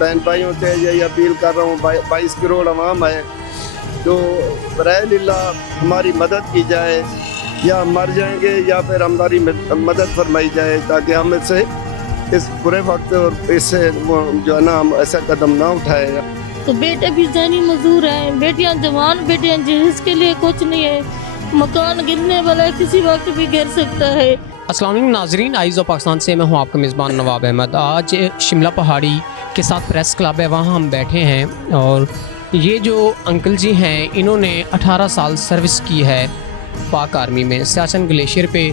बहन भाइयों से यही अपील कर रहा हूँ, 22 करोड़ अवाम है, तो बराए हमारी मदद की जाए, या मर जाएंगे या फिर हमारी मदद फरमाई जाए, ताकि हम इससे इस बुरे वक्त और इससे जो है ना हम ऐसा कदम ना उठाए। तो बेटे भी जानी मजदूर हैं, बेटियां जवान, बेटियां जिस के लिए कुछ नहीं है, मकान गिरने वाला है, किसी वक्त भी गिर सकता है। अस्सलाम वालेकुम नाजरीन, आइज़ ऑफ पाकिस्तान से मैं हूँ आपका मेज़बान नवाब अहमद। आज शिमला पहाड़ी के साथ प्रेस क्लब है, वहाँ हम बैठे हैं और ये जो अंकल जी हैं इन्होंने 18 साल सर्विस की है पाक आर्मी में। सियाचिन ग्लेशियर पे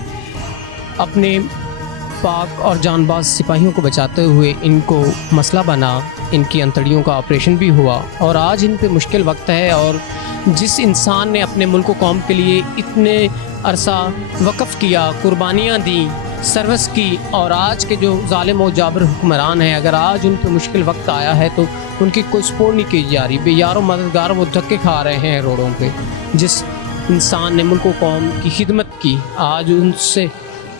अपने पाक और जानबाज सिपाहियों को बचाते हुए इनको मसला बना, इनकी अंतड़ियों का ऑपरेशन भी हुआ और आज इन पे मुश्किल वक्त है। और जिस इंसान ने अपने मुल्क कौम के लिए इतने अरसा वक़्फ़ किया, कुर्बानियाँ दी, सर्विस की, और आज के जो ज़ालिम और जाबिर हुक्मरान हैं, अगर आज उन पे मुश्किल वक्त आया है तो उनकी कोई सपोर्ट नहीं की जा रही। बेयारो मददगार वो धक्के खा रहे हैं रोडों पे। जिस इंसान ने मुल्क कौम की खिदमत की,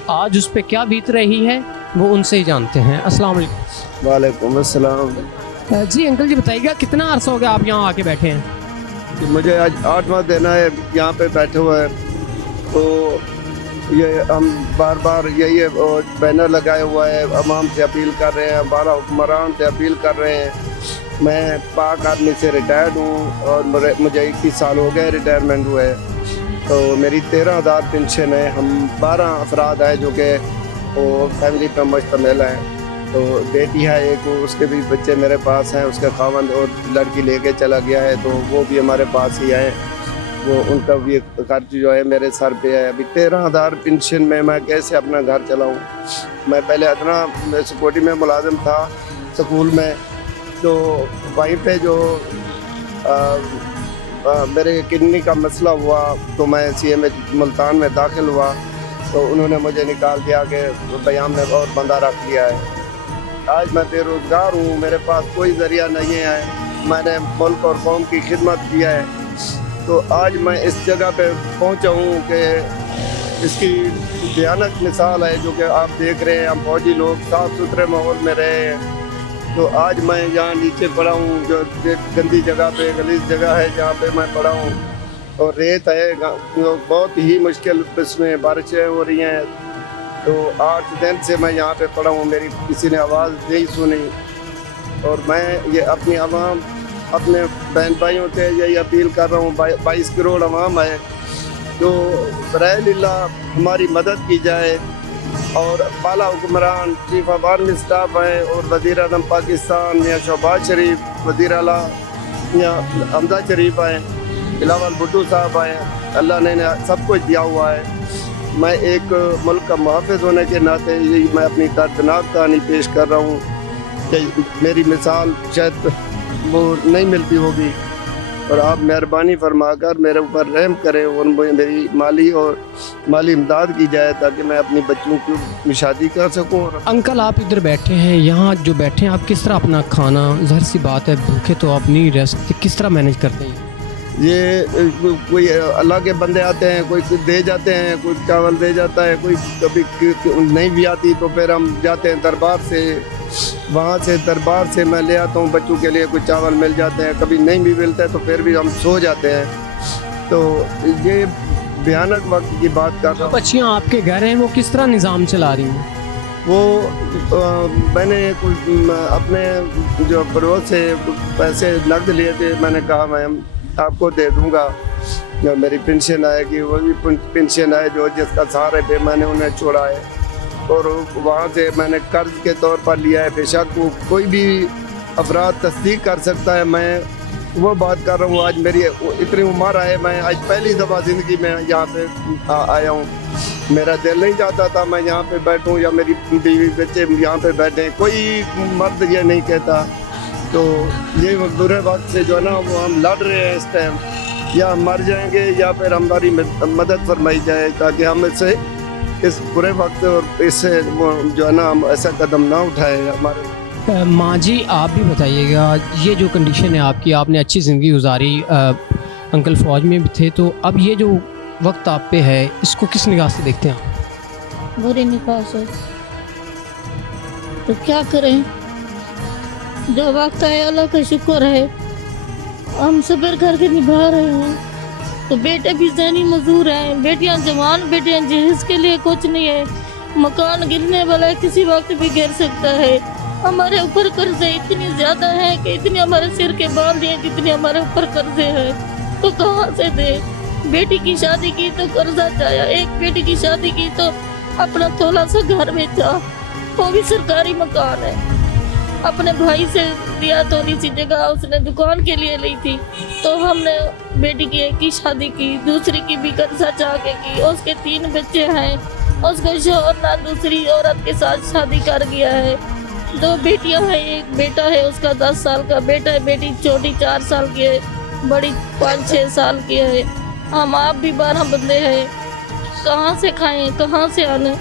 आज उस पे क्या बीत रही है वो उनसे ही जानते हैं। अस्सलाम वालेकुम। वालेकुम अस्सलाम। जी अंकल जी बताइएगा, कितना अरसा हो गया आप यहाँ आके बैठे हैं? मुझे आज 8वां दिन है यहाँ पे बैठे हुए हैं, तो ये हम बार बार यही बैनर लगाए हुआ है, अवाम से अपील कर रहे हैं, 12 हुक्मरान से अपील कर रहे हैं। मैं पाक आर्मी से रिटायर्ड हूँ और मुझे 21 साल हो गए रिटायरमेंट हुए, तो मेरी 13,000 पेंशन है। हम 12 अफराद हैं जो कि वो फैमिली पर मुश्तमिल हैं। तो बेटी है एक, उसके भी बच्चे मेरे पास हैं, उसका खावंद और लड़की लेके चला गया है, तो वो भी हमारे पास ही है। वो उनका भी खर्च जो है मेरे सर पे है। अभी 13,000 पेंशन में मैं कैसे अपना घर चलाऊं? मैं पहले अदना सिक्योरिटी में मुलाजिम था स्कूल में, तो वहीं पे जो मेरे किडनी का मसला हुआ तो मैं CMH मुल्तान में दाखिल हुआ, तो उन्होंने मुझे निकाल दिया कि बयान में और बंदा रख लिया है। आज मैं बेरोज़गार हूँ, मेरे पास कोई ज़रिया नहीं है। मैंने मुल्क और कौम की खिदमत किया है, तो आज मैं इस जगह पे पहुँचा हूँ कि इसकी भयानक मिसाल है जो कि आप देख रहे हैं। हम फौजी लोग साफ़ सुथरे माहौल में रहे हैं, तो आज मैं यहाँ नीचे पड़ा हूँ, जो गंदी जगह पे, गलीज जगह है जहाँ पे मैं पड़ा हूँ, और रेत है, बहुत ही मुश्किल इसमें बारिशें हो रही हैं। तो 8 दिन से मैं यहाँ पे पड़ा हूँ, मेरी किसी ने आवाज़ नहीं सुनी। और मैं ये अपनी आवाम, अपने बहन भाइयों से यही अपील कर रहा हूँ, 22 करोड़ अवाम है, तो बराए हमारी मदद की जाए। और बाला हुक्मरान, चीफ ऑफ आर्मी स्टाफ हैं, और वज़ीर आज़म पाकिस्तान या शहबाज शरीफ, वज़ीर आला या हमजा शरीफ हैं, बिलावल भुट्टो साहब हैं। अल्लाह ने सब कुछ दिया हुआ है। मैं एक मुल्क का मुहाफ़िज़ होने के नाते यही मैं अपनी दर्दनाक कहानी पेश कर रहा हूँ कि मेरी मिसाल शायद वो नहीं मिलती होगी, और आप मेहरबानी फरमाकर मेरे ऊपर रहम करें और मेरी माली इमदाद की जाए, ताकि मैं अपनी बच्चों की शादी कर सकूं। अंकल आप इधर बैठे हैं, यहाँ जो बैठे हैं, आप किस तरह अपना खाना, ज़ाहिर सी बात है भूखे तो आप नहीं रह सकते, किस तरह मैनेज करते हैं? ये कोई अल्लाह के बंदे आते हैं, कोई कुछ दे जाते हैं, कोई चावल दे जाता है, कोई कभी नहीं भी आती तो फिर हम जाते हैं दरबार से, वहाँ से दरबार से मैं ले आता हूँ बच्चों के लिए, कुछ चावल मिल जाते हैं। कभी नहीं भी मिलते हैं तो फिर भी हम सो जाते हैं। तो ये भयानक वक्त की बात कर रहा हूँ। बच्चियाँ आपके घर हैं, वो किस तरह निज़ाम चला रही हैं? वो मैंने कुछ अपने जो पड़ोस से पैसे नकद लिए थे, मैंने कहा मैं आपको दे दूंगा, जो मेरी पेंशन आएगी वो भी पेंशन आए जो जिसका सहारे पे मैंने उन्हें छोड़ा है, और वहाँ से मैंने कर्ज के तौर पर लिया है। बेशक वो कोई भी अफराद तस्दीक कर सकता है, मैं वो बात कर रहा हूँ। आज मेरी इतनी उम्र है, मैं आज पहली दफ़ा ज़िंदगी में यहाँ पे आया हूँ। मेरा दिल नहीं चाहता था मैं यहाँ पे बैठूँ या मेरी बीवी बच्चे यहाँ पे बैठे, कोई मर्द ये नहीं कहता। तो ये बुरे वक्त से जो है ना वो हम लड़ रहे हैं इस टाइम, या मर जाएंगे या फिर हमारी मदद फरमाई जाए, ताकि हम इससे इस बुरे वक्त और इससे जो है ना हम ऐसा कदम ना उठाए हमारे। माँ जी आप भी बताइएगा, ये जो कंडीशन है आपकी, आपने अच्छी ज़िंदगी गुजारी, अंकल फ़ौज में भी थे, तो अब ये जो वक्त आप पे है इसको किस निगाह से देखते हैं आप? बुरे निगाह से। तो क्या करें, जो वक्त है अल्लाह का शुक्र है, हम सब्र करके निभा रहे हैं। तो बेटे भी ज़हनी मजदूर हैं, बेटियां जवान, बेटियां जहेज के लिए कुछ नहीं है। मकान गिरने वाला है, किसी वक्त भी गिर सकता है। हमारे ऊपर कर्जे इतनी ज़्यादा है कि इतने हमारे सिर के बाल दिए जितने हमारे ऊपर कर्जे हैं, तो कहाँ से दे। बेटी की शादी की तो कर्जा चाया, एक बेटी की शादी की तो अपना थोड़ा सा घर बेचा, वो भी सरकारी मकान है। अपने भाई से दिया थोड़ी सी जगह, उसने दुकान के लिए ली थी, तो हमने बेटी की एक की शादी की, दूसरी की भी कर्जा चाह के की। उसके 3 बच्चे हैं, उसको शौहर ना दूसरी औरत के साथ शादी कर गया है। 2 बेटियां हैं, एक बेटा है उसका 10 साल का बेटा है, बेटी छोटी 4 साल की है, बड़ी 5-6 साल की है। हम आप भी 12 बंदे हैं, कहाँ से खाएं, कहाँ से आने।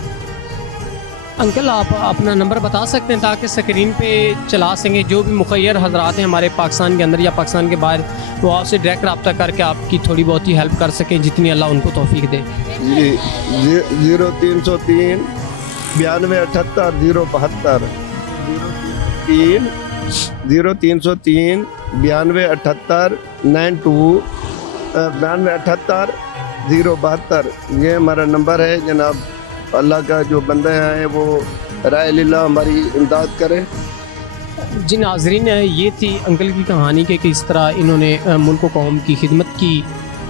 अंकल आप अपना नंबर बता सकते हैं ताकि स्क्रीन पे चला सकें, जो भी मुखय्यर हजरात हैं हमारे पाकिस्तान के अंदर या पाकिस्तान के बाहर, वो आपसे डायरेक्ट रब्ता करके आपकी थोड़ी बहुत ही हेल्प कर सकें, जितनी अल्लाह उनको तौफीक दे। जी 0303 92 78 072 0303 92 78 92 78 072, ये हमारा नंबर है जनाब। अल्लाह का जो बंदे हैं वो राय लिल्लाह हमारी इमदाद करें। जी नाजरीन, ये थी अंकल की कहानी कि किस तरह इन्होंने मुल्क व कौम की खिदमत की,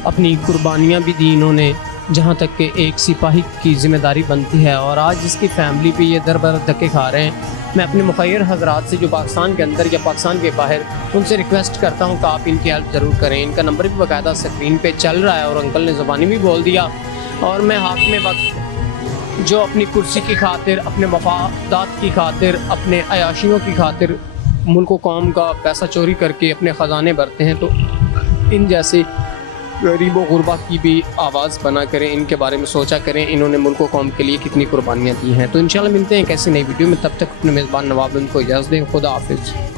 अपनी कुर्बानियाँ भी दी इन्होंने, जहाँ तक कि एक सिपाही की ज़िम्मेदारी बनती है। और आज इसकी फैमिली पे ये दर बदर धक्के खा रहे हैं। मैं अपने मुखय्यर हजरात से जो पाकिस्तान के अंदर या पाकिस्तान के बाहर, उनसे रिक्वेस्ट करता हूँ कि आप इनकी हेल्प ज़रूर करें। इनका नंबर भी बाकायदा स्क्रीन पे चल रहा है और अंकल ने ज़बानी भी बोल दिया। और मैं हाथ में वक्त जो अपनी कुर्सी की खातिर, अपने मफादात की खातिर, अपने अयाशियों की खातिर मुल्क व कौम का पैसा चोरी करके अपने ख़जाने भरते हैं, तो इन जैसे गरीबों गुरबा की भी आवाज़ बना करें, इनके बारे में सोचा करें, इन्होंने मुल्क व कौम के लिए कितनी कुर्बानियाँ दी हैं। तो इंशाल्लाह मिलते हैं कैसे नई वीडियो में, तब तक अपने मेज़बान नवाब उनको इजाज़त दें। खुदा हाफिज़।